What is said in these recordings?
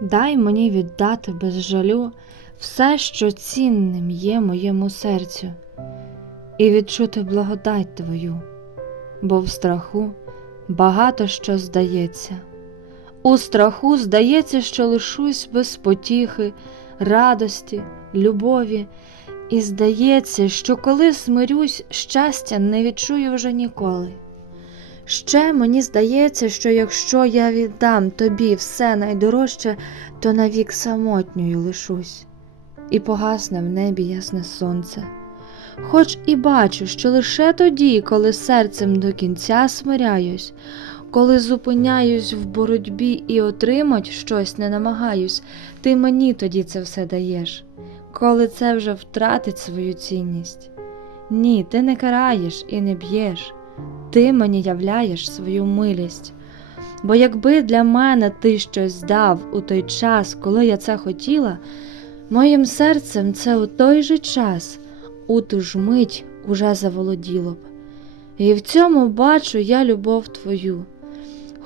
дай мені віддати без жалю все, що цінним є моєму серцю, і відчути благодать Твою, бо в страху багато що здається. У страху здається, що лишусь без потіхи, радості, любові, і здається, що коли смирюсь, щастя не відчую вже ніколи. Ще мені здається, що якщо я віддам тобі все найдорожче, то навік самотньою лишусь, і погасне в небі ясне сонце. Хоч і бачу, що лише тоді, коли серцем до кінця смиряюсь, коли зупиняюсь в боротьбі і отримать щось не намагаюсь, ти мені тоді це все даєш, коли це вже втратить свою цінність. Ні, ти не караєш і не б'єш, ти мені являєш свою милість. Бо якби для мене ти щось дав у той час, коли я це хотіла, моїм серцем це у той же час, у ту ж мить уже заволоділо б. І в цьому бачу я любов твою.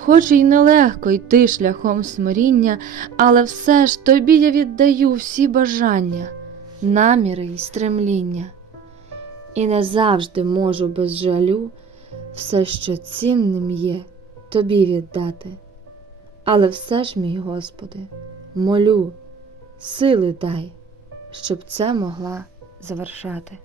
Хоч і нелегко йти шляхом смиріння, але все ж тобі я віддаю всі бажання, наміри й стремління. І не завжди можу без жалю все, що цінним є, тобі віддати. Але все ж, мій Господи, молю, сили дай, щоб це могла завершати.